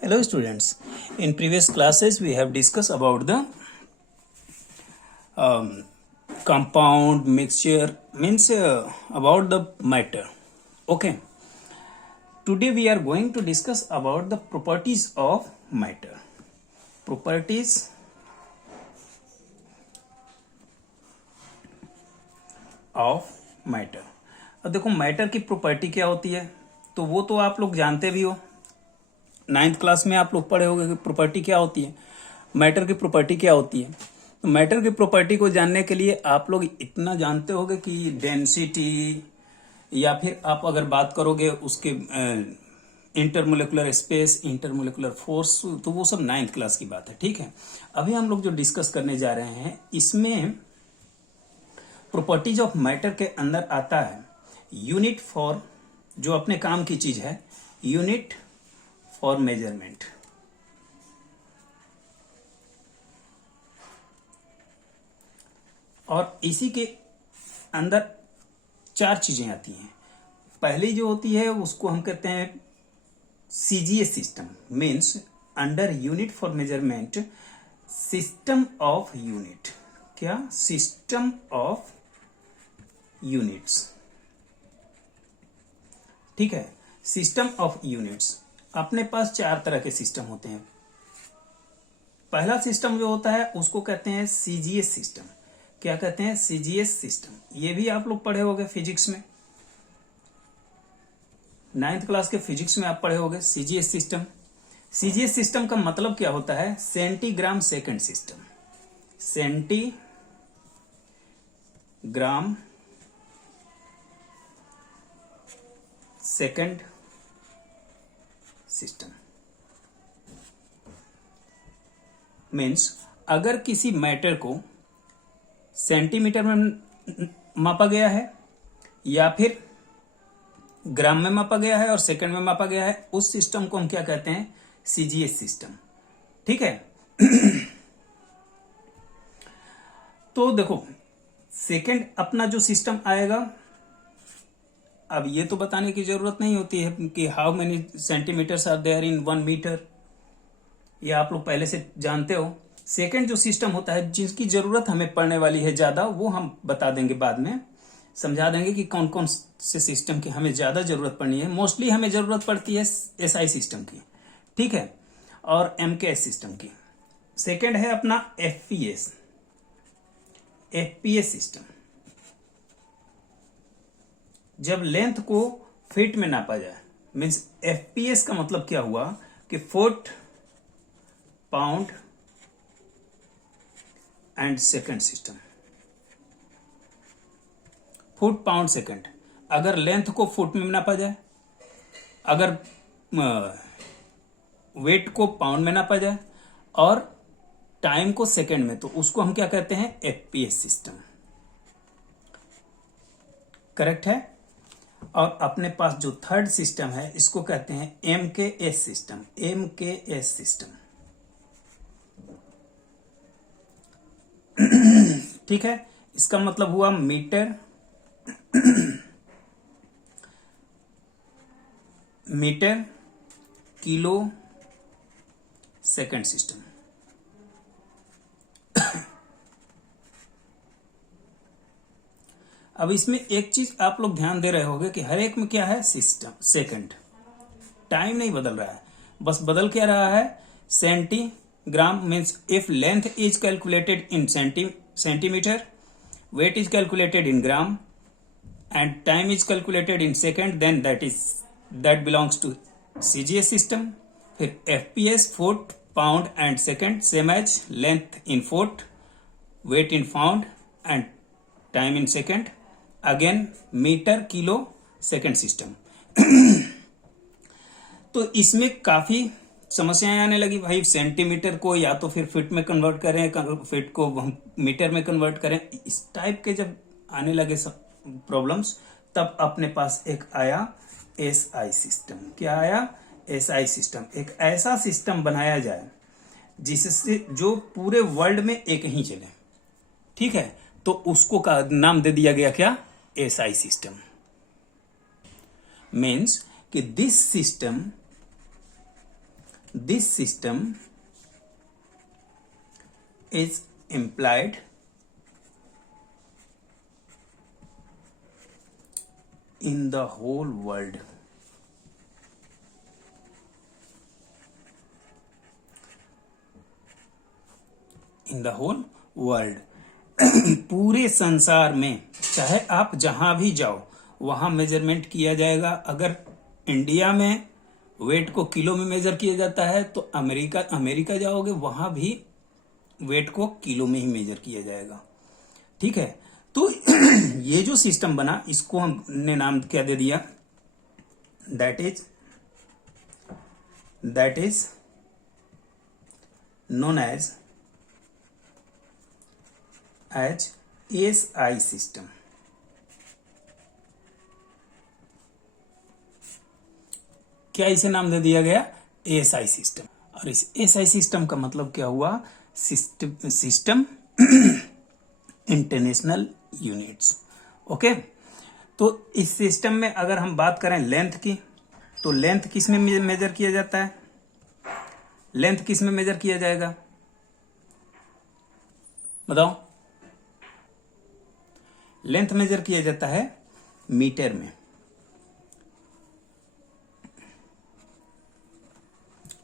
Hello students, in previous classes we have discussed about the compound mixture means about the matter. Okay, today we are going to discuss about the properties of matter. Properties of matter. अब देखो matter की property क्या होती है, तो वो तो आप लोग जानते भी हो, 9th क्लास में आप लोग पढ़े होंगे कि प्रॉपर्टी क्या होती है, मैटर की प्रॉपर्टी क्या होती है। तो मैटर की प्रॉपर्टी को जानने के लिए आप लोग इतना जानते होंगे कि डेंसिटी, या फिर आप अगर बात करोगे उसके इंटरमोलिकुलर स्पेस, इंटरमोलिकुलर फोर्स, तो वो सब 9th क्लास की बात है। ठीक है, अभी हम लोग जो डिस्कस करने जा रहे हैं इसमें प्रॉपर्टीज ऑफ मैटर के अंदर आता है यूनिट फॉर, जो अपने काम की चीज है, यूनिट फॉर मेजरमेंट। और इसी के अंदर 4 चीजें आती हैं। पहली जो होती है उसको हम कहते हैं CGS system, means under unit for measurement system of unit. क्या? System of units. ठीक है, सिस्टम ऑफ यूनिट्स। अपने पास 4 तरह के सिस्टम होते हैं। पहला सिस्टम जो होता है उसको कहते हैं सीजीएस सिस्टम। क्या कहते हैं? CGS system. ये भी आप लोग पढ़े होंगे फिजिक्स में, 9th क्लास के फिजिक्स में आप पढ़े होंगे सीजीएस सिस्टम। सीजीएस सिस्टम का मतलब क्या होता है? Centigram second system. Centigram second system means अगर किसी मैटर को सेंटीमीटर में मापा गया है या फिर ग्राम में मापा गया है और सेकंड में मापा गया है, उस सिस्टम को हम क्या कहते हैं? CGS system. ठीक है। तो देखो, सेकंड अपना जो सिस्टम आएगा, अब ये तो बताने की जरूरत नहीं होती है कि how many centimetres are there in 1 metre, ये आप लोग पहले से जानते हो। सेकंड जो सिस्टम होता है जिसकी जरूरत हमें पड़ने वाली है ज्यादा, वो हम बता देंगे, बाद में समझा देंगे कि कौन कौन से सिस्टम की हमें ज्यादा जरूरत पड़नी है। मोस्टली हमें जरूरत पड़ती है एसआई सिस्टम की, ठीक है, और एमकेएस सिस्टम की। सेकंड है अपना एफपीएस सिस्टम। जब लेंथ को फीट में नापा जाए, मीन्स एफपीएस का मतलब क्या हुआ कि foot, pound and second system. Foot, pound, second. अगर लेंथ को फुट में नापा जाए, अगर वेट को पाउंड में नापा जाए और टाइम को सेकंड में, तो उसको हम क्या कहते हैं? FPS system. करेक्ट है। और अपने पास जो थर्ड सिस्टम है इसको कहते हैं एमकेएस सिस्टम। एमकेएस सिस्टम, ठीक है। इसका मतलब हुआ मीटर किलो सेकंड सिस्टम। अब इसमें एक चीज आप लोग ध्यान दे रहे होंगे कि हर एक में क्या है? System, second. टाइम नहीं बदल रहा है, बस बदल क्या रहा है? Centigram means if length is calculated in centimetre, weight is calculated in gram and time is calculated in second, then that belongs to CGS system. फिर FPS foot, pound and second, same as length in foot, weight in pound and time in second, again metre, kilo, second system. तो इसमें काफी समस्याएं आने लगी भाई। Centimetre को या तो फिर फीट में कन्वर्ट करें, फीट को हम मीटर में कन्वर्ट करें, इस टाइप के जब आने लगे सब प्रॉब्लम्स, तब अपने पास एक आया एसआई सिस्टम। क्या आया? SI system. एक ऐसा सिस्टम बनाया जाए जिससे जो पूरे वर्ल्ड में एक ही चले, ठीक है, तो उसको का नाम दे दिया गया क्या? SI system. मीन्स कि this system is employed in the whole world. In the whole world. पूरे संसार में चाहे आप जहां भी जाओ वहां मेजरमेंट किया जाएगा। अगर इंडिया में वेट को किलो में मेजर किया जाता है तो अमेरिका जाओगे वहां भी वेट को किलो में ही मेजर किया जाएगा। ठीक है, तो ये जो सिस्टम बना इसको हमने नाम क्या दे दिया, that is known as SI system. क्या इसे नाम दे दिया गया, एएसआई सिस्टम। और इस एएसआई सिस्टम का मतलब क्या हुआ, सिस्टम इंटरनेशनल यूनिट्स। ओके, तो इस सिस्टम में अगर हम बात करें लेंथ की, तो लेंथ किस में मेजर किया जाता है, लेंथ किस में मेजर किया जाएगा बताओ। लेंथ मेजर किया जाता है मीटर में,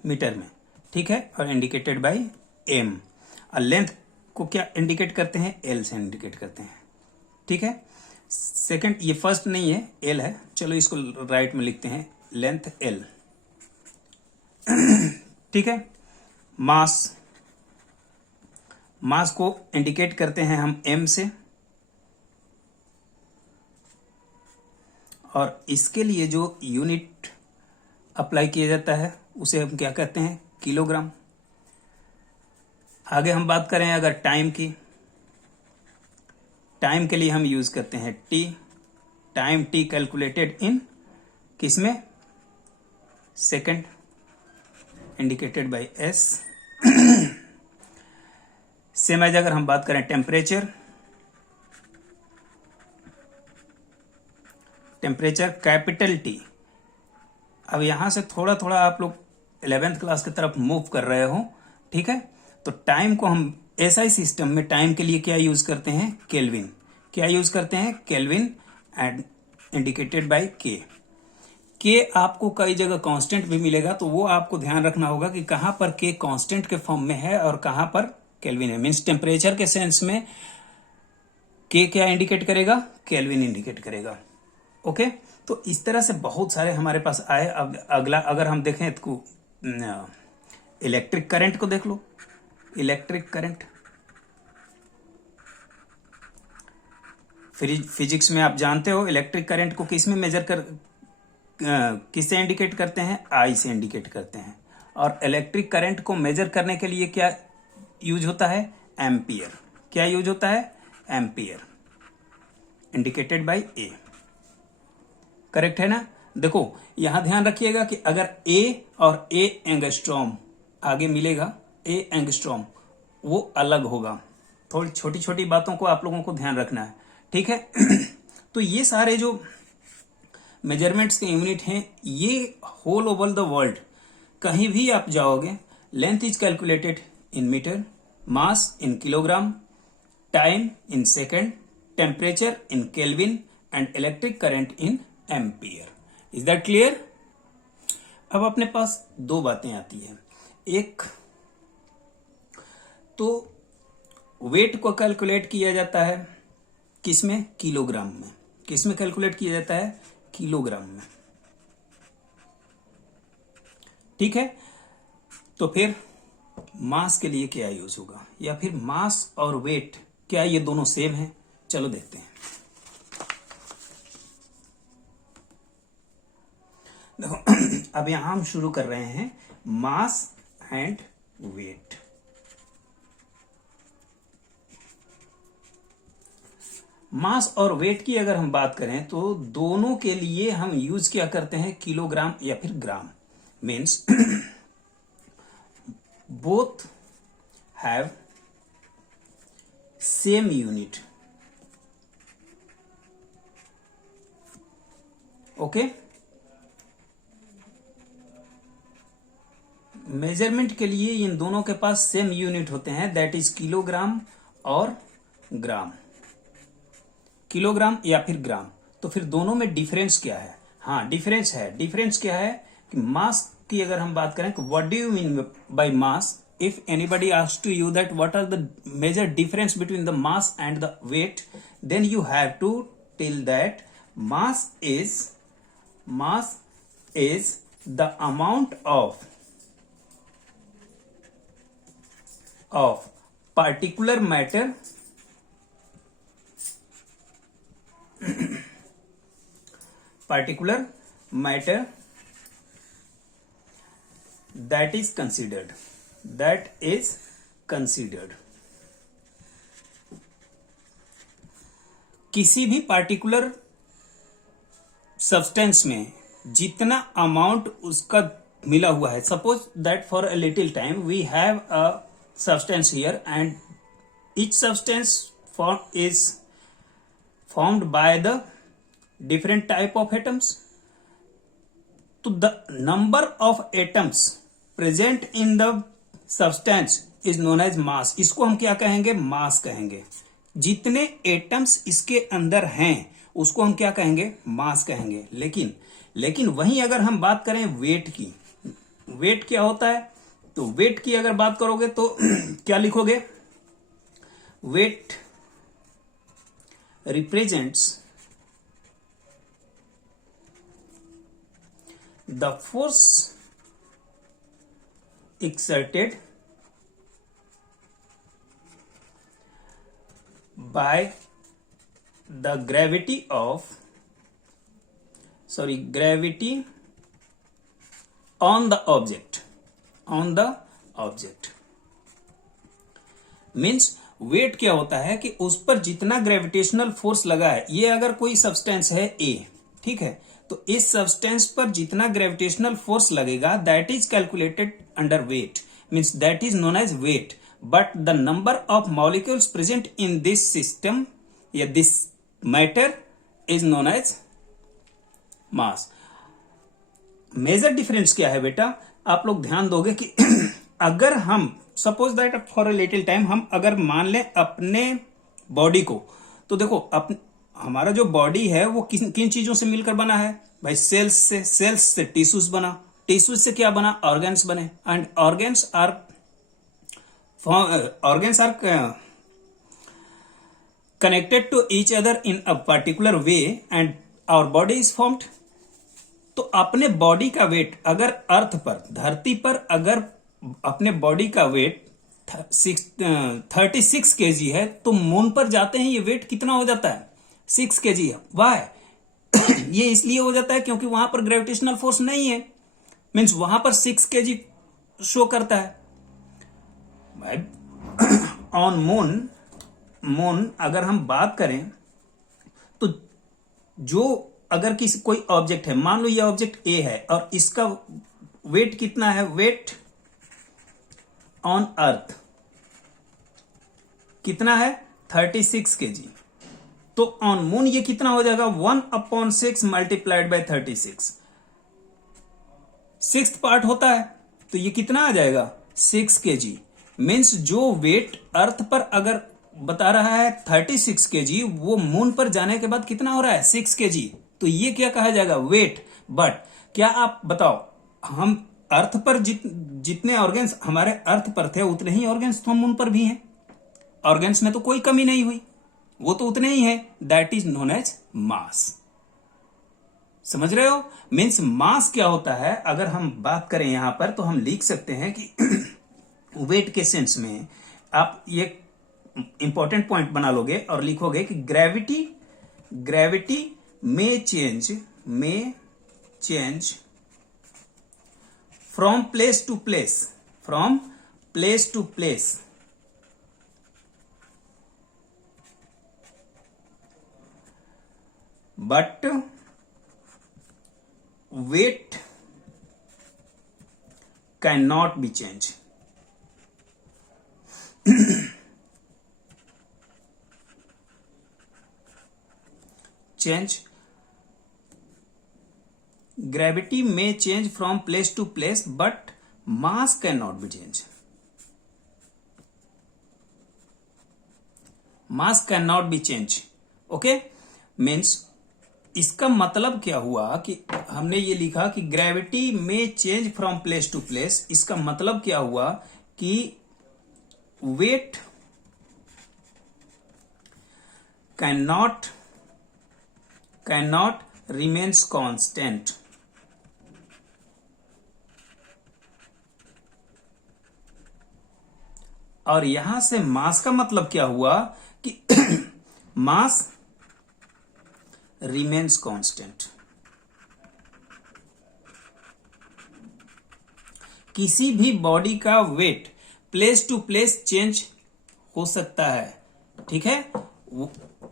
मीटर में, ठीक है, और इंडिकेटेड बाय एम। और लेंथ को क्या इंडिकेट करते हैं, एल से इंडिकेट करते हैं। ठीक है, सेकंड, ये फर्स्ट नहीं है, एल है, चलो इसको राइट में लिखते हैं, लेंथ एल। ठीक है, मास, मास को इंडिकेट करते हैं हम एम से, और इसके लिए जो यूनिट अप्लाई किया जाता है उसे हम क्या कहते हैं, किलोग्राम। आगे हम बात करें अगर टाइम की, टाइम के लिए हम यूज करते हैं T. Time T calculated in किसमें, second, indicated by S. Same as अगर हम बात करें टेम्परेचर, टेम्परेचर कैपिटल टी। अब यहां से थोड़ा थोड़ा आप लोग 11th क्लास की तरफ मूव कर रहे हो। ठीक है, तो टाइम को हम एसआई सिस्टम में टाइम के लिए क्या यूज करते हैं, केल्विन। क्या यूज करते हैं, केल्विन, एंड इंडिकेटेड बाय के। के आपको कई जगह कांस्टेंट भी मिलेगा, तो वो आपको ध्यान रखना होगा कि कहां पर के कांस्टेंट के फॉर्म में है और कहां पर केल्विन है। मीन्स टेम्परेचर के सेंस में के क्या इंडिकेट करेगा, केल्विन इंडिकेट करेगा। ओके, तो इस तरह से बहुत सारे हमारे पास आए। अब अगला अगर हम देखें तो इलेक्ट्रिक करंट को देख लो। इलेक्ट्रिक करंट, फिजिक्स में आप जानते हो इलेक्ट्रिक करंट को किस में मेजर कर, किससे इंडिकेट करते हैं, आई से इंडिकेट करते हैं। और इलेक्ट्रिक करंट को मेजर करने के लिए क्या यूज होता है, एम्पियर। क्या यूज होता है, ampere, indicated by A. Correct है ना। देखो यहां ध्यान रखिएगा कि अगर ए और ए एंगस्ट्रॉम आगे मिलेगा, ए एंगस्ट्रॉम, वो अलग होगा। थोड़ी छोटी छोटी बातों को आप लोगों को ध्यान रखना है। ठीक है। तो ये सारे जो मेजरमेंट्स के यूनिट हैं, ये होल ओवर द वर्ल्ड कहीं भी आप जाओगे, length is calculated in metre, mass in kilogram, time in second, temperature in Kelvin, and electric current in ampere. Is that clear. अब अपने पास दो बातें आती हैं। एक तो वेट को कैलकुलेट किया जाता है किसमें, किलोग्राम में। किसमें कैलकुलेट किया जाता है, किलोग्राम में। ठीक है, तो फिर मास के लिए क्या यूज होगा, या फिर मास और वेट क्या ये दोनों सेम है, चलो देखते हैं। देखो अब यहां हम शुरू कर रहे हैं मास एंड वेट। मास और वेट की अगर हम बात करें तो दोनों के लिए हम यूज क्या करते हैं, किलोग्राम या फिर gram. Means both have same unit. Okay, measurement के लिए इन दोनों के पास सेम यूनिट होते हैं, दैट इज किलोग्राम और ग्राम, किलोग्राम या फिर ग्राम। तो फिर दोनों में डिफरेंस क्या है? हाँ डिफरेंस है। डिफरेंस क्या है कि मास की अगर हम बात करें कि what do you mean by mass, if anybody asks to you that what are the major difference between the mass and the weight, then you have to tell that mass is the amount of particular matter that is considered किसी भी particular substance में जितना amount उसका मिला हुआ है, suppose that for a little time we have a substance here and each substance is formed by the different type of atoms. तो the number of atoms present in the substance is known as mass. इसको हम क्या कहेंगे? मास कहेंगे। जितने atoms इसके अंदर हैं उसको हम क्या कहेंगे? मास कहेंगे। लेकिन वहीं अगर हम बात करें वेट की, वेट क्या होता है? तो वेट की अगर बात करोगे तो क्या लिखोगे? Weight represents the force exerted by the gravity on the object means weight क्या होता है कि उस पर जितना ग्रेविटेशनल फोर्स लगा है, ये अगर कोई सब्सटेंस है ए, ठीक है, तो इस सब्सटेंस पर जितना ग्रेविटेशनल फोर्स लगेगा that is calculated under weight, means that is known as weight. But the number of molecules present in this system या this matter is known as mass. Major difference क्या है बेटा? आप लोग ध्यान दोगे कि अगर हम suppose that for a little time हम अगर मान लें अपने बॉडी को, तो देखो हमारा जो बॉडी है वो किन चीजों से मिलकर बना है भाई? सेल्स से टिश्यूज बना, टिश्यूज से क्या बना? ऑर्गन्स बने, and organs are connected to each other in a particular way and our body is formed. तो अपने बॉडी का वेट अगर अर्थ पर, धरती पर अगर अपने बॉडी का वेट 36 kg है, तो मून पर जाते हैं ये वेट कितना हो जाता है? 6 kg है। वाई? ये इसलिए हो जाता है क्योंकि वहां पर ग्रेविटेशनल फोर्स नहीं है, मीन्स वहां पर 6 kg शो करता है भाई। ऑन मून अगर हम बात करें तो जो अगर कोई ऑब्जेक्ट है, मान लो ये ऑब्जेक्ट ए है और इसका वेट कितना है? वेट ऑन अर्थ कितना है? 36 kg। तो ऑन मून ये कितना हो जाएगा? 1/6 मल्टीप्लाइड बाय 36, 6th पार्ट होता है, तो ये कितना आ जाएगा? 6 kg। मीन्स जो वेट अर्थ पर अगर बता रहा है 36 kg, वो मून पर जाने के बाद कितना हो रहा है? 6 kg। तो ये क्या कहा जाएगा? वेट। बट क्या आप बताओ, हम अर्थ पर जितने ऑर्गन्स हमारे अर्थ पर थे उतने ही ऑर्गन्स तो मून पर भी हैं। ऑर्गन्स में तो कोई कमी नहीं हुई, वो तो उतने ही है। That is known as mass. समझ रहे हो? मीन्स मास क्या होता है? अगर हम बात करें यहां पर तो हम लिख सकते हैं कि वेट के सेंस में आप ये इंपॉर्टेंट पॉइंट बना लोगे और लिखोगे कि ग्रेविटी में change from place to place, but weight cannot be changed. Gravity may change from place to place, but mass can not be change, mass can not be change. Okay, means इसका मतलब क्या हुआ कि हमने ये लिखा कि ग्रेविटी में change from place to place. इसका मतलब क्या हुआ कि वेट cannot remains constant, और यहां से मास का मतलब क्या हुआ कि मास रिमेन्स कांस्टेंट। किसी भी बॉडी का weight place to place change हो सकता है, ठीक है।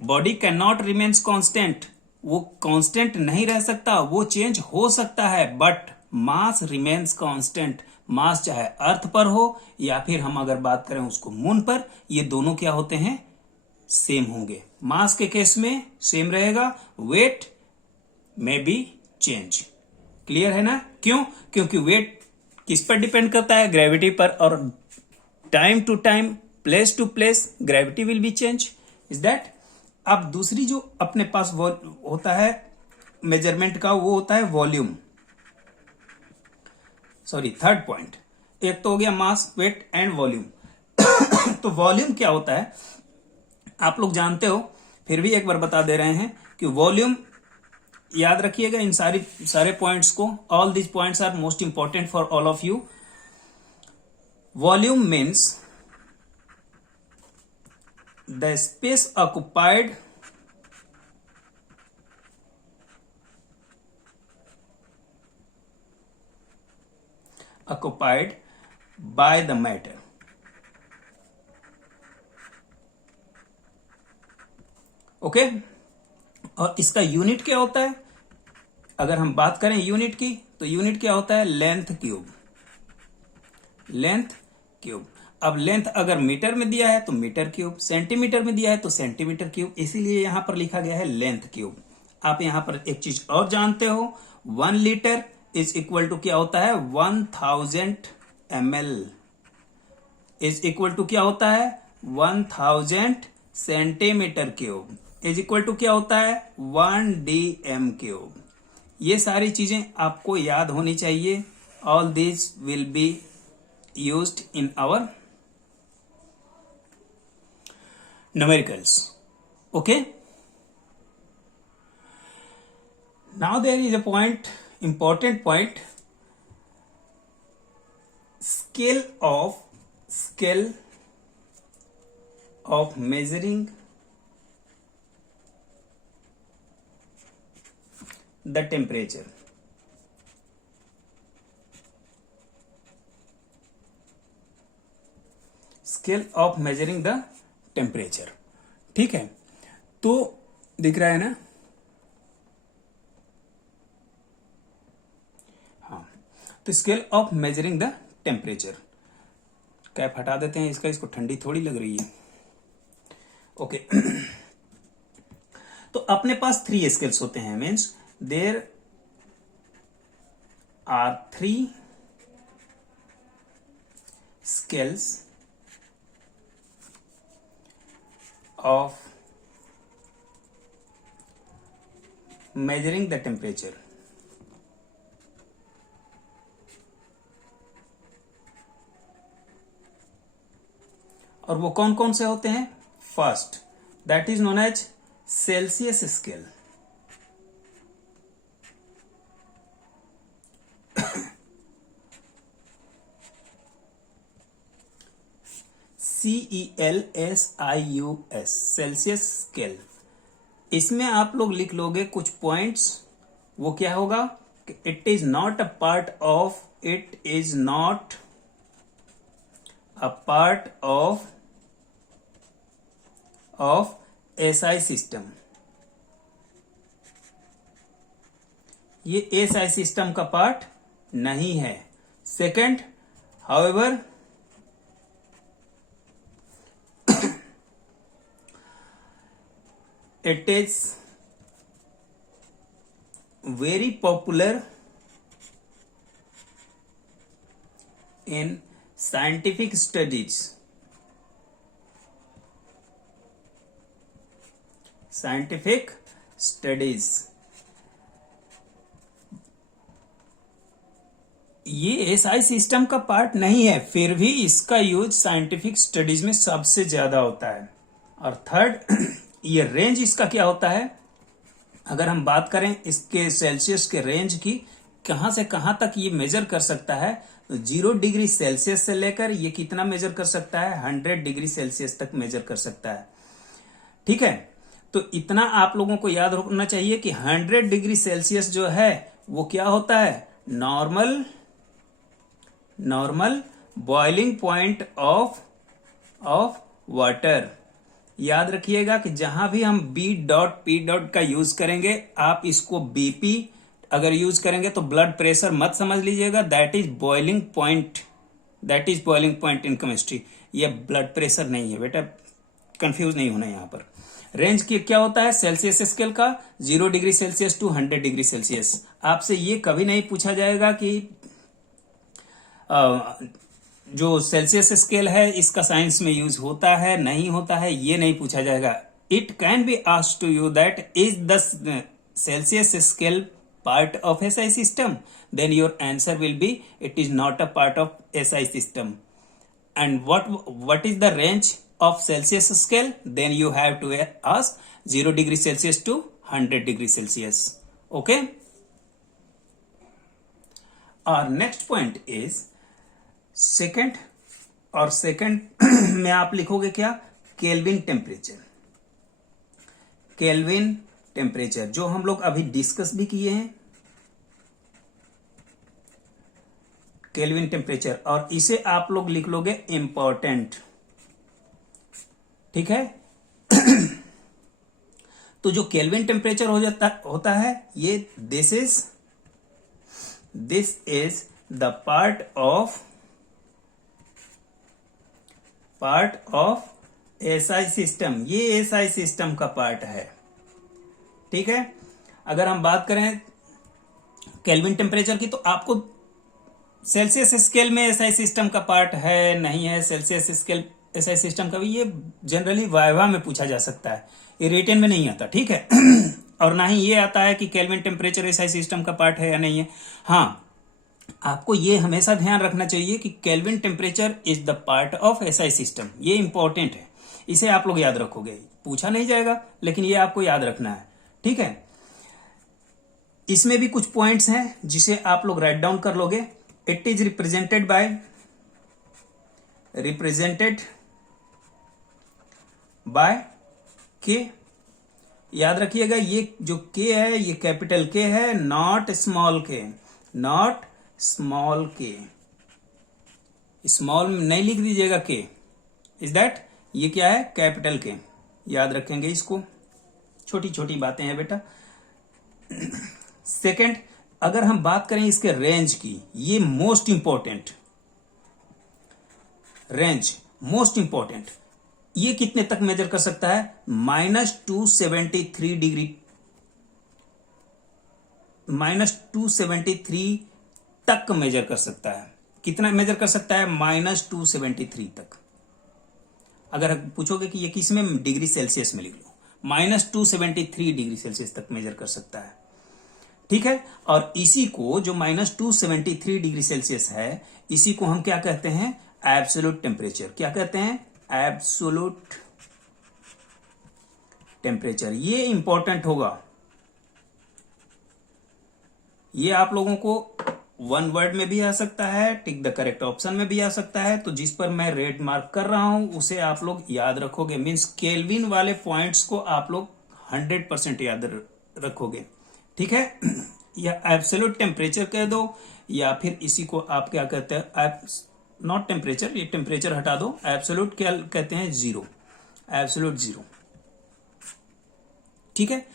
Body can not remains constant, वो कांस्टेंट नहीं रह सकता, वो चेंज हो सकता है, but mass remains constant. Mass चाहे अर्थ पर हो या फिर हम अगर बात करें उसको मून पर, ये दोनों क्या होते हैं, सेम होंगे। मास के केस में सेम रहेगा, वेट में बी चेंज। क्लियर है ना? क्यों? क्योंकि वेट किस पर डिपेंड करता है, ग्रेविटी पर, और time to time, place to place gravity will be change. Is that? अब दूसरी जो अपने पास होता है मेजरमेंट का, वो होता है वॉल्यूम। Sorry, third point. एक तो हो गया मास, वेट एंड वॉल्यूम। तो वॉल्यूम क्या होता है आप लोग जानते हो, फिर भी एक बार बता दे रहे हैं कि वॉल्यूम, याद रखिएगा इन सारे पॉइंट्स को। All these points are most important for all of you. Volume means the space occupied by the matter। Okay, और इसका यूनिट क्या होता है? अगर हम बात करें यूनिट की, तो यूनिट क्या होता है, लेंथ क्यूब। Length cube. अब लेंथ अगर मीटर में दिया है तो मीटर क्यूब, सेंटीमीटर में दिया है तो सेंटीमीटर क्यूब, इसीलिए यहां पर लिखा गया है लेंथ क्यूब। आप यहां पर एक चीज और जानते हो, 1 लीटर इज इक्वल टू क्या होता है, 1000 ml इज इक्वल टू क्या होता है, 1000 centimetre cube is equal to क्या होता है, 1 dm क्यूब। ये सारी चीजें आपको याद होनी चाहिए। All this will be used in our numericals। okay, now there is a point, important point, scale of measuring the temperature। Scale of measuring the temperature, ठीक है। तो दिख रहा है ना, हाँ। तो scale of measuring the temperature, cap हटा देते हैं इसका, इसको ठंडी थोड़ी लग रही है। ओके। तो अपने पास 3 स्केल्स होते हैं, means there are 3 scales of measuring the temperature। और वो कौन कौन से होते हैं? First, that is known as Celsius scale. CELSIUS, Celsius scale. इसमें आप लोग लिख लोगे कुछ पॉइंट्स, वो क्या होगा, it is not a part of, it is not a part of SI system. ये SI सिस्टम का पार्ट नहीं है। Second, however it is very popular in scientific studies, scientific studies, ये एसआई सिस्टम का part नहीं है, फिर भी इसका यूज साइंटिफिक स्टडीज में सबसे ज्यादा होता है। और थर्ड, ये रेंज इसका क्या होता है, अगर हम बात करें इसके सेल्सियस के रेंज की, कहां से कहां तक ये मेजर कर सकता है, तो 0 डिग्री सेल्सियस से लेकर ये कितना मेजर कर सकता है, 100 डिग्री सेल्सियस तक मेजर कर सकता है। ठीक है, तो इतना आप लोगों को याद रखना चाहिए कि 100 डिग्री सेल्सियस जो है वो क्या होता है, normal boiling point of water. याद रखिएगा कि जहां भी हम बी डॉट पी डॉट का यूज करेंगे, आप इसको बीपी अगर यूज करेंगे तो ब्लड प्रेशर मत समझ लीजिएगा, that is boiling point in chemistry. ये ब्लड प्रेशर नहीं है बेटा, कंफ्यूज नहीं होना यहां पर। रेंज की क्या होता है सेल्सियस स्केल का, 0 degree Celsius to 100 degree Celsius. आपसे ये कभी नहीं पूछा जाएगा कि जो सेल्सियस स्केल है इसका साइंस में यूज होता है नहीं होता है, ये नहीं पूछा जाएगा। It can be asked to you that is the Celsius scale part of SI system, then your answer will be it is not a part of SI system. And what is the range of Celsius scale, then you have to ask 0 degree Celsius to 100 degree Celsius. Okay, our next point is second में आप लिखोगे क्या, kelvin temperature, जो हम लोग अभी discuss भी किए हैं, केल्विन टेम्परेचर, और इसे आप लोग लिख लोगे इंपॉर्टेंट। ठीक है तो जो केल्विन टेम्परेचर होता है ये this is the part of SI system, ये एसआई सिस्टम का पार्ट है। ठीक है, अगर हम बात करें केल्विन टेम्परेचर की, तो आपको सेल्सियस स्केल में एसआई सिस्टम का पार्ट है नहीं है, सेल्सियस स्केल एसआई सिस्टम का भी, ये जनरली वाइवा में पूछा जा सकता है, ये रिटन में नहीं आता। ठीक है और ना ही ये आता है कि केल्विन टेम्परेचर एसआई सिस्टम का पार्ट है या नहीं है। हाँ, आपको ये हमेशा ध्यान रखना चाहिए कि kelvin temperature is the part of SI system, ये इंपॉर्टेंट है, इसे आप लोग याद रखोगे, पूछा नहीं जाएगा लेकिन ये आपको याद रखना है। ठीक है, इसमें भी कुछ पॉइंट्स हैं जिसे आप लोग राइट डाउन कर लोगे। इट इज रिप्रेजेंटेड बाय के, याद रखिएगा ये जो के है ये कैपिटल के है, नॉट स्मॉल के, स्मॉल नहीं लिख दीजिएगा के, इज दैट, ये क्या है कैपिटल के, याद रखेंगे इसको, छोटी छोटी बातें हैं बेटा। सेकंड, अगर हम बात करें इसके रेंज की, ये most important, range most important, ये कितने तक मेजर कर सकता है, -273 डिग्री, -273 तक मेजर कर सकता है। कितना मेजर कर सकता है, -273 तक। अगर पूछोगे कि ये किस में, डिग्री सेल्सियस में लिख लो, -273 डिग्री सेल्सियस तक मेजर कर सकता है। ठीक है, और इसी को जो -273 डिग्री सेल्सियस है, इसी को हम क्या कहते हैं, एब्सोल्यूट टेम्परेचर। क्या कहते हैं, एब्सोल्यूट टेम्परेचर। ये इंपॉर्टेंट होगा, ये आप लोगों को वन वर्ड में भी आ सकता है, टिक द करेक्ट ऑप्शन में भी आ सकता है, तो जिस पर मैं रेड मार्क कर रहा हूं उसे आप लोग याद रखोगे, मींस केल्विन वाले पॉइंट्स को आप लोग 100% याद रखोगे। ठीक है, या एब्सोल्यूट टेम्परेचर कह दो, या फिर इसी को आप क्या कहते हैं, नॉट टेम्परेचर, ये टेम्परेचर हटा दो, एब्सोल्यूट क्या कहते हैं, जीरो, एब्सोल्यूट जीरो। ठीक है,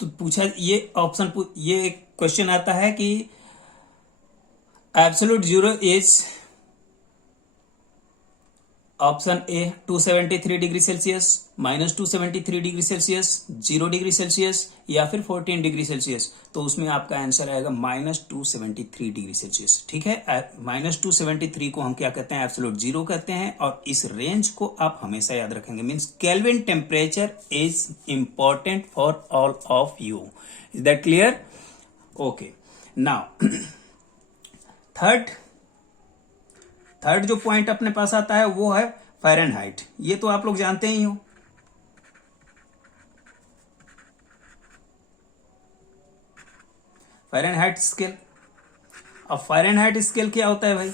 तो पूछा ये ऑप्शन, ये क्वेश्चन आता है कि absolute zero is option A 273 degree Celsius, -273 degree Celsius, 0 degree Celsius या फिर 14 डिग्री सेल्सियस। तो उसमें आपका आंसर आएगा -273 डिग्री सेल्सियस। ठीक है, -273 को हम क्या कहते हैं, एब्सोल्यूट जीरो कहते हैं। और इस रेंज को आप हमेशा याद रखेंगे। Means kelvin temperature is important for all of you. Is that clear? Okay, now third जो पॉइंट अपने पास आता है वो है फ़ारेनहाइट। ये तो आप लोग जानते ही हो। Fahrenheit scale. अब फ़ारेनहाइट स्केल क्या होता है भाई,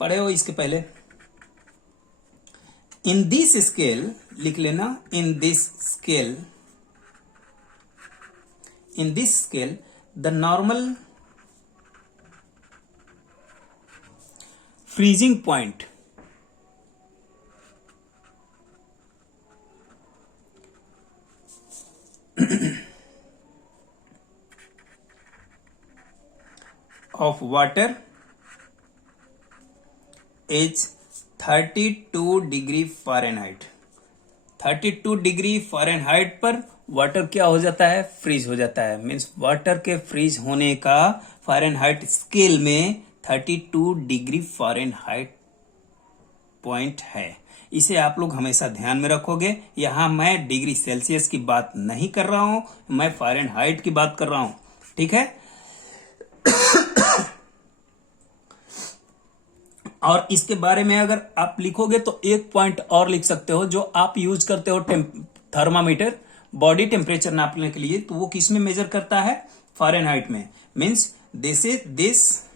पढ़े हो इसके पहले? इन दिस स्केल लिख लेना, in this scale the normal freezing point of water is 32 degree Fahrenheit. 32 degree Fahrenheit पर वाटर क्या हो जाता है, फ्रीज हो जाता है। मीन्स वाटर के फ्रीज होने का फ़ारेनहाइट स्केल में 32 डिग्री फ़ारेनहाइट पॉइंट है। इसे आप लोग हमेशा ध्यान में रखोगे। यहां मैं डिग्री सेल्सियस की बात नहीं कर रहा हूं, मैं फ़ारेनहाइट की बात कर रहा हूं। ठीक है। और इसके बारे में अगर आप लिखोगे तो एक पॉइंट और लिख सकते हो जो आप यूज करते हो, थर्मामीटर बॉडी टेम्परेचर नापने के लिए। तो वो किस में मेजर करता है, फ़ारेनहाइट में। Means this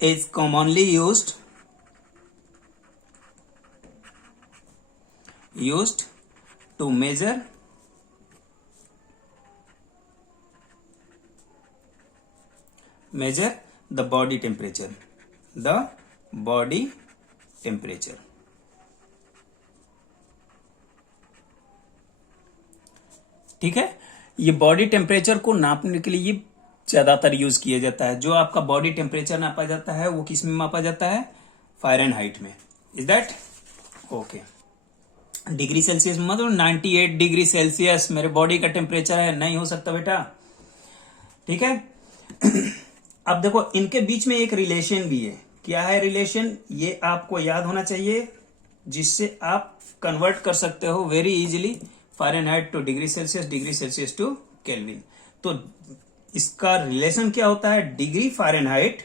is commonly used to measure the body temperature, ठीक है। ये बॉडी टेम्परेचर को नापने के लिए ज्यादातर यूज किया जाता है। जो आपका बॉडी टेम्परेचर नापा जाता है वो किस में मापा जाता है, फ़ारेनहाइट में। Is that okay? Degree Celsius मतलब 98 डिग्री सेल्सियस मेरे बॉडी का टेम्परेचर है, नहीं हो सकता बेटा। ठीक है। अब देखो इनके बीच में एक रिलेशन भी है। क्या है रिलेशन, ये आपको याद होना चाहिए, जिससे आप कन्वर्ट कर सकते हो very easily Fahrenheit to degree Celsius, degree Celsius to kelvin. तो इसका रिलेशन क्या होता है, डिग्री फ़ारेनहाइट,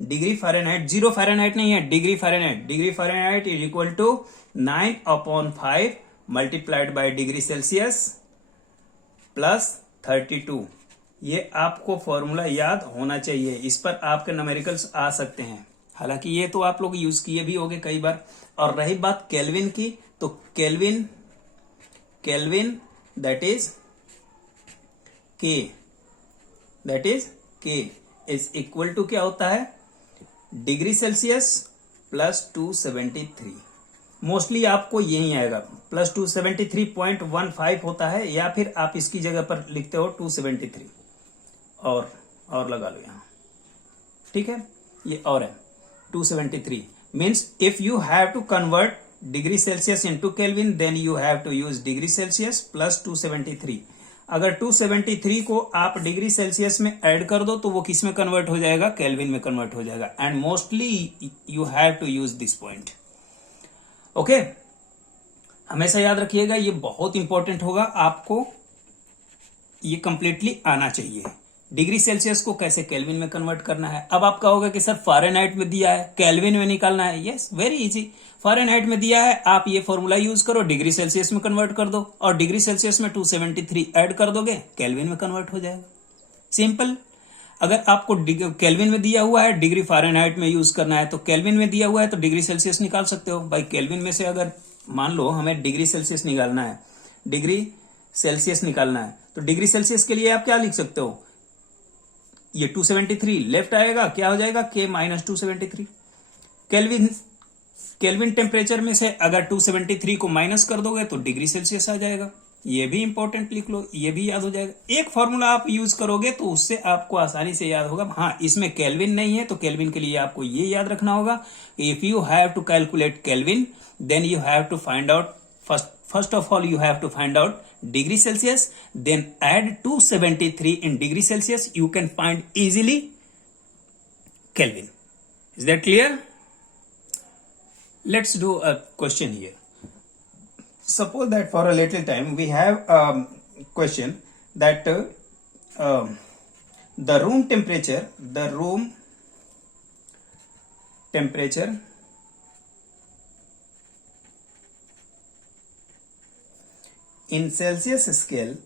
जीरो फ़ारेनहाइट नहीं है, degree Fahrenheit is equal to 9/5 multiplied by degree Celsius plus 32। ये आपको फॉर्मूला याद होना चाहिए। इस पर आपके न्यूमेरिकल्स आ सकते हैं। हालांकि ये तो आप लोग यूज किए भी होंगे कई बार। और रही बात केल्विन की, तो केल्विन दैट इज के इज इक्वल टू क्या होता है, डिग्री सेल्सियस प्लस 273। मोस्टली आपको यही आएगा, प्लस 273.15 होता है, या फिर आप इसकी जगह पर लिखते हो 273 और लगा लो यहां। ठीक है, ये और है 273। Means if you have to convert degree Celsius into kelvin, then you have to use degree Celsius plus 273। अगर 273 को आप डिग्री सेल्सियस में ऐड कर दो तो वो किस में कन्वर्ट हो जाएगा, केल्विन में कन्वर्ट हो जाएगा। And mostly you have to use this point. Okay, हमेशा याद रखिएगा, ये बहुत इंपॉर्टेंट होगा, आपको ये कंप्लीटली आना चाहिए। डिग्री सेल्सियस को कैसे केल्विन में कन्वर्ट करना है। अब आप कहोगे कि सर फ़ारेनहाइट में दिया है, केल्विन में निकालना है। Yes, very easy. फ़ारेनहाइट में दिया है, आप ये फॉर्मूला यूज करो, डिग्री सेल्सियस में कन्वर्ट कर दो, और डिग्री सेल्सियस में 273 ऐड कर दोगे, केल्विन में कन्वर्ट हो जाएगा। सिंपल। अगर आपको केल्विन में दिया हुआ है, डिग्री फ़ारेनहाइट में यूज करना है, तो केल्विन में दिया हुआ है तो डिग्री सेल्सियस निकाल सकते हो। भाई केल्विन में से अगर मान लो हमें डिग्री सेल्सियस निकालना है, तो डिग्री सेल्सियस के लिए आप क्या लिख सकते हो, ये 273 लेफ्ट आएगा, क्या हो जाएगा, के माइनस 273। केल्विन टेम्परेचर में से अगर 273 को माइनस कर दोगे तो डिग्री सेल्सियस आ जाएगा। ये भी इंपॉर्टेंट लिख लो, ये भी याद हो जाएगा। एक फॉर्मूला आप यूज करोगे तो उससे आपको आसानी से याद होगा। हाँ, इसमें केल्विन नहीं है तो केल्विन के लिए आपको ये याद रखना होगा, if you have to calculate kelvin then you have to find out first of all you have to find out degree Celsius, then add 273 in degree Celsius, you can find easily Kelvin. Is that clear? Let's do a question here. Suppose that for a little time we have a question that the room temperature in Celsius scale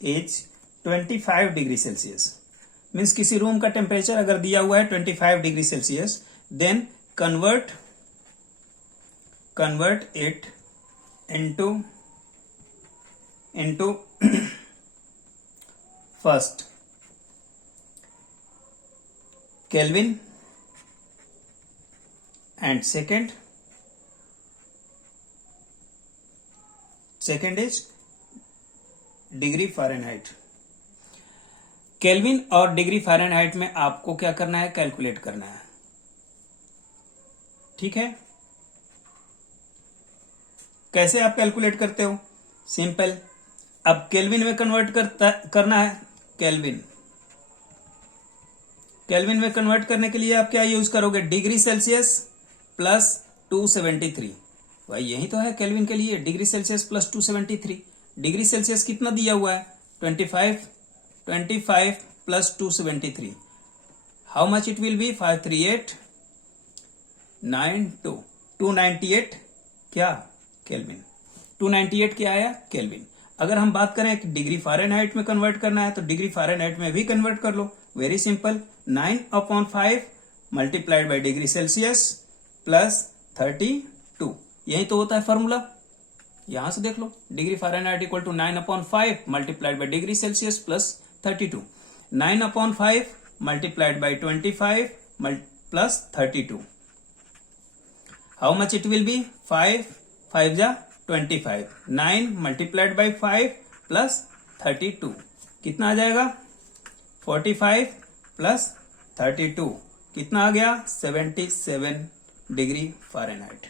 is 25 degree Celsius. Means किसी room का temperature अगर दिया हुआ है 25 degree Celsius, then convert it into first kelvin and second is degree Fahrenheit. Kelvin और degree Fahrenheit में आपको क्या करना है, कैलकुलेट करना है। ठीक है, कैसे आप कैलकुलेट करते हो? सिंपल, अब केल्विन में कन्वर्ट करना है। केल्विन में कन्वर्ट करने के लिए आप क्या यूज करोगे? Degree Celsius plus 273। भाई यही तो है केल्विन के लिए, degree Celsius plus 273। Degree Celsius कितना दिया हुआ है? 25 plus 273, how much it will B? 53892 298 क्या? केल्विन। 298 क्या आया? केल्विन। अगर हम बात करें कि डिग्री फ़ारेनहाइट में कन्वर्ट करना है तो डिग्री फ़ारेनहाइट में भी कन्वर्ट कर लो। Very simple, 9/5 multiplied by degree Celsius plus 32, यही तो होता है फॉर्मूला। यहां से देख लो, degree Fahrenheit equal to 9/5 multiplied by degree Celsius plus 32। 9/5 multiplied by 25 plus 32, how much it will be? 5 5 जा 25, 9 मल्टीप्लाइड बाई 5 प्लस 32 कितना आ जाएगा? 45 प्लस 32 कितना आ गया? 77 डिग्री फ़ारेनहाइट।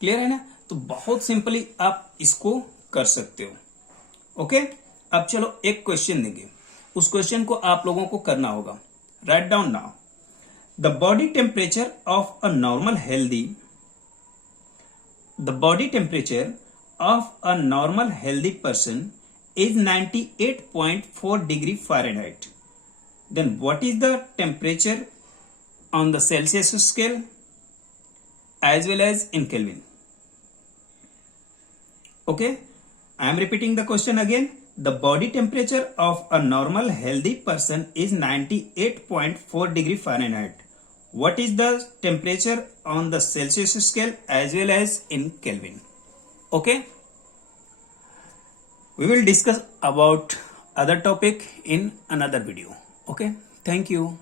क्लियर है ना? तो बहुत सिंपली आप इसको कर सकते हो। ओके, अब चलो एक क्वेश्चन देंगे, उस क्वेश्चन को आप लोगों को करना होगा। Write down now, the body temperature of a normal healthy person is 98.4 degree Fahrenheit. Then what is the temperature on the Celsius scale as well as in Kelvin? Okay, I am repeating the question again. The body temperature of a normal healthy person is 98.4 degree Fahrenheit. What is the temperature on the Celsius scale as well as in Kelvin? Okay. We will discuss about other topic in another video. Okay, thank you.